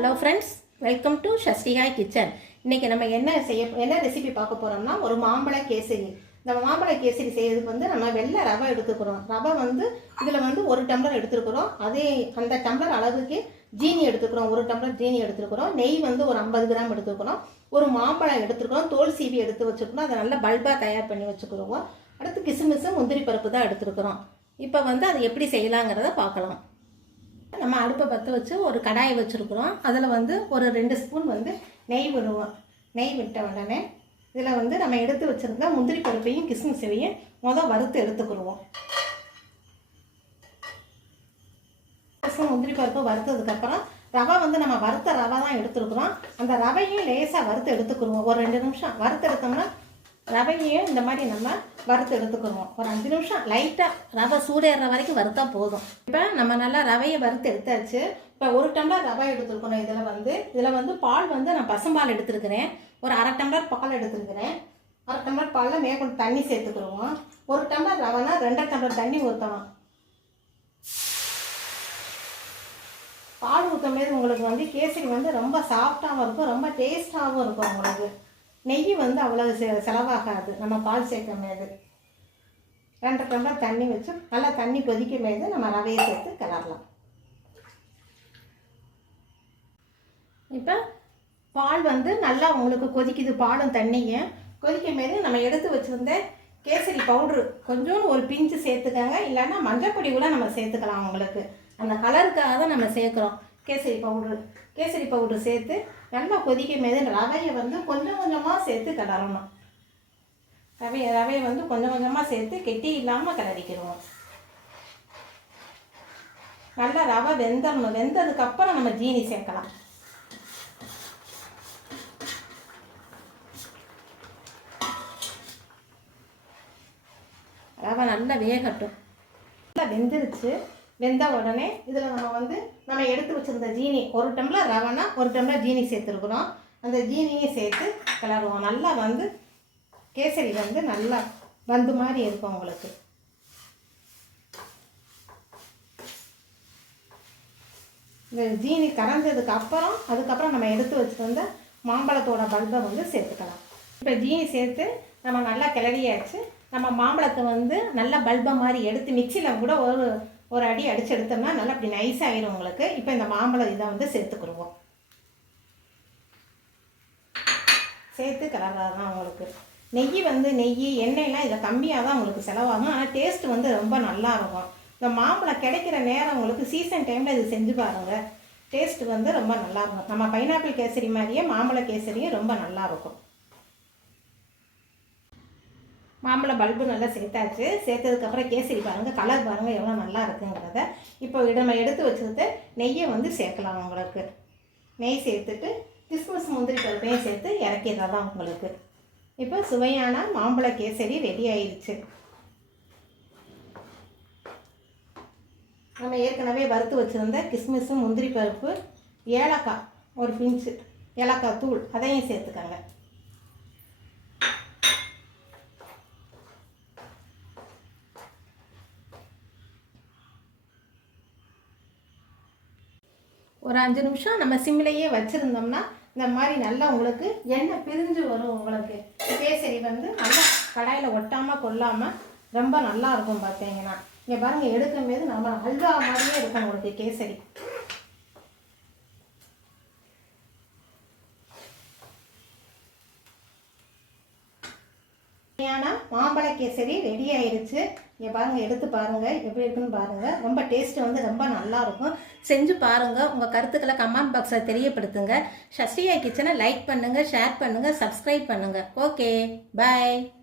Hello friends welcome to ஷஸ்டிகாய் kitchen இன்றைக்கி நம்ம என்ன செய்ய என்ன ரெசிபி பார்க்க போகிறோம்னா ஒரு மாம்பழ கேசரி. இந்த மாம்பழ கேசரி செய்யறதுக்கு வந்து நம்ம வெள்ளை ரவை எடுத்துக்கிறோம். ரவை வந்து இதில் வந்து ஒரு டம்ளர் எடுத்துருக்குறோம் அதே அந்த டம்ளர் அளவுக்கு ஜீனி எடுத்துக்கிறோம். ஒரு டம்ளர் ஜீனி எடுத்துருக்குறோம் நெய் வந்து ஒரு ஐம்பது கிராம் எடுத்துக்கிறோம். ஒரு மாம்பழம் எடுத்துருக்கிறோம் தோல் சீவி எடுத்து வச்சுக்கணும். அதை நல்லா பல்பாக தயார் பண்ணி வச்சுக்கிறோம். அடுத்து கிசுமிசு முந்திரி பருப்பு தான் எடுத்துருக்குறோம் இப்போ வந்து அதை எப்படி செய்யலாங்கிறத பார்க்கலாம். நம்ம அடுப்பை பற்ற வச்சு ஒரு கடாயை வச்சுருக்குறோம். அதில் வந்து ஒரு ரெண்டு ஸ்பூன் வந்து நெய் விடுவோம். நெய் விட்ட உடனே இதில் வந்து நம்ம எடுத்து வச்சுருந்த முந்திரி பருப்பையும் கிஸ்மிஸையும் மொதல் வறுத்து எடுத்துக்கிடுவோம். முந்திரி பருப்பு வறுத்ததுக்கப்புறம் ரவை வந்து நம்ம வறுத்த ரவை தான் எடுத்துருக்குறோம். அந்த ரவையும் லேசாக வறுத்து எடுத்துக்கிடுவோம். ஒரு ரெண்டு நிமிஷம் வறுத்து எடுத்தோம்னா ரவையையும் இந்த மாதிரி நம்ம வறுத்து எடுத்துக்கணும். ஒரு அஞ்சு நிமிஷம் லைட்டாக ரவை சூடேற வரைக்கும் வறுத்தா போதும். இப்போ நம்ம நல்லா ரவையை வறுத்து எடுத்தாச்சு. இப்போ ஒரு டம்ளர் ரவை எடுத்துருக்கணும் இதில் வந்து. இதில் வந்து பால் வந்து நான் பசும்பால் எடுத்துருக்கிறேன். ஒரு அரை டம்ளர் பால் எடுத்துருக்கிறேன். அரை டம்ளர் பாலில் மேற்கொண்டு தண்ணி சேர்த்துக்கிடுவோம். ஒரு டம்ளர் ரவைனா ரெண்டரை டம்ளர் தண்ணி ஊற்றணும் பால் ஊற்றும் போது உங்களுக்கு வந்து கேசரி வந்து ரொம்ப சாஃப்டாகவும் இருக்கும். ரொம்ப டேஸ்ட்டாகவும் இருக்கும் உங்களுக்கு. நெய் வந்து அவ்வளோ செ செலவாகாது. நம்ம பால் சேர்க்கும் போது ரெண்டு டம்ளர் தண்ணி வச்சு நல்லா தண்ணி கொதிக்கும் போது நம்ம ரவையை சேர்த்து கிளறலாம். இப்போ பால் வந்து நல்லா உங்களுக்கு கொதிக்குது பாலும் தண்ணியும் கொதிக்கும் போது நம்ம எடுத்து வச்சுருந்த கேசரி பவுட்ரு கொஞ்சோண்டு ஒரு பிஞ்சு சேர்த்துக்கங்க. இல்லைன்னா மஞ்சப்பொடி கூட நம்ம சேர்த்துக்கலாம் உங்களுக்கு. அந்த கலருக்காக தான் நம்ம சேர்க்குறோம். கேசரி பவுடரு கேசரி பவுடர் சேர்த்து நல்லா கொதிக்கும் போது ரவையை வந்து கொஞ்சம் கொஞ்சமாக சேர்த்து கிளறணும். ரவையை ரவையை வந்து கொஞ்சம் கொஞ்சமாக சேர்த்து கெட்டி இல்லாமல் கிளறிக்கிடுவோம் நல்லா ரவை வெந்தரணும் வெந்ததுக்கப்புறம் நம்ம ஜீனி சேர்க்கலாம். ரவை நல்லா வேகட்டும். நல்லா வெந்துருச்சு. வெந்த உடனே இதில் நம்ம வந்து நம்ம எடுத்து வச்சுருந்த ஜீனி ஒரு டம்ளர் ரவைனா ஒரு டம்ளர் ஜீனி சேர்த்துருக்குறோம். அந்த ஜீனியும் சேர்த்து கிளறுவோம். நல்லா வந்து கேசரி வந்து நல்லா வந்து மாதிரி இருக்கும் உங்களுக்கு. இந்த ஜீனி கரைஞ்சதுக்கு அப்புறம் அதுக்கப்புறம் நம்ம எடுத்து வச்சுருந்த மாம்பழத்தோட பல்பை வந்து சேர்த்துக்கலாம். இப்போ ஜீனி சேர்த்து நம்ம நல்லா கிளறியாச்சு. நம்ம மாம்பழத்தை வந்து நல்லா பல்பை மாதிரி எடுத்து மிக்சியில் கூட ஒரு ஒரு அடி அடித்து எடுத்தோம்னா நல்லா அப்படி நைஸ் ஆகிடும் உங்களுக்கு. இப்போ இந்த மாம்பழம் இதை வந்து சேர்த்துக்கிடுவோம் சேர்த்து கலராக தான் உங்களுக்கு. நெய் வந்து நெய் எண்ணெயெலாம் இதை கம்மியாக தான் உங்களுக்கு செலவாகும். ஆனால் டேஸ்ட் வந்து ரொம்ப நல்லா இருக்கும். இந்த மாம்பழம் கிடைக்கிற நேரம் உங்களுக்கு சீசன் டைமில் இது செஞ்சு பாருங்கள் டேஸ்ட் வந்து ரொம்ப நல்லாயிருக்கும் நம்ம பைனாப்பிள் கேசரி மாதிரியே மாம்பழ கேசரியும் ரொம்ப நல்லாயிருக்கும் மாம்பழ பல்பு நல்லா சேர்த்தாச்சு. சேர்த்ததுக்கப்புறம் கேசரி பாருங்கள் கலர் பாருங்கள் எவ்வளோ நல்லா இருக்குங்கிறத. இப்போ நம்ம எடுத்து வச்சுருந்த நெய்யை வந்து சேர்க்கலாம் உங்களுக்கு. நெய் சேர்த்துட்டு கிறிஸ்மஸ் முந்திரி பருப்பையும் சேர்த்து இறக்கிடலாம் உங்களுக்கு. இப்போ சுவையான மாம்பழ கேசரி ரெடி ஆயிடுச்சு நம்ம ஏற்கனவே வறுத்து வச்சுருந்த கிஸ்மிஸும் முந்திரி பருப்பு ஏலக்காய் ஒரு பிஞ்சு ஏலக்காய் தூள் அதையும் சேர்த்துக்கங்க. ஒரு அஞ்சு நிமிஷம் நம்ம சிம்மிலேயே வச்சுருந்தோம்னா இந்த மாதிரி நல்லா உங்களுக்கு எண்ணெய் பிரிஞ்சு வரும் உங்களுக்கு. கேசரி வந்து நல்லா கடாயில் ஒட்டாமல் கொல்லாமல் ரொம்ப நல்லா இருக்கும் பார்த்தீங்கன்னா இங்கே பாருங்கள் எடுக்கும் போது நம்ம அல்வா மாதிரியே இருக்கும் உங்களுக்கு கேசரி. மாம்பழ கேசரி ரெடி ஆயிடுச்சு இங்கே பாருங்கள் எடுத்து பாருங்கள் எப்படி இருக்குன்னு பாருங்கள் ரொம்ப டேஸ்ட்டு வந்து ரொம்ப நல்லாயிருக்கும் செஞ்சு பாருங்கள் உங்கள் கருத்துக்களை கமெண்ட் பாக்ஸில் தெரியப்படுத்துங்க. சஷ்டியா கிச்சனை லைக் பண்ணுங்கள் ஷேர் பண்ணுங்கள் சப்ஸ்கிரைப் பண்ணுங்கள் ஓகே பாய்